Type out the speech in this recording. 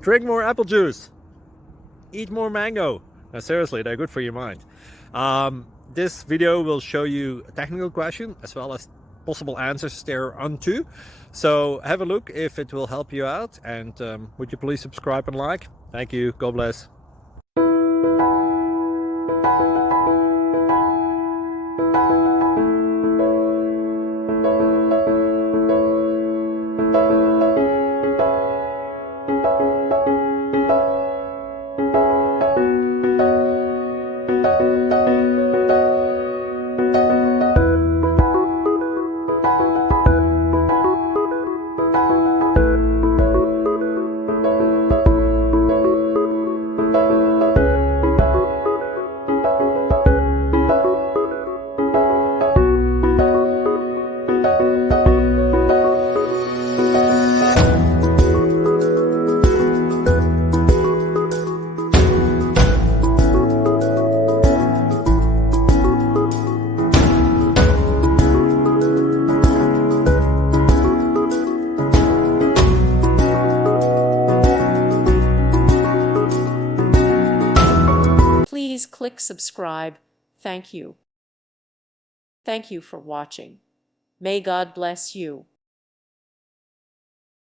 Drink more apple juice. Eat more mango. Now, seriously, they're good for your mind. This video will show you a technical question as well as possible answers thereunto. So have a look if it will help you out, and would you please subscribe and like? Thank you. God bless. Please click subscribe. Thank you. Thank you for watching. May God bless you.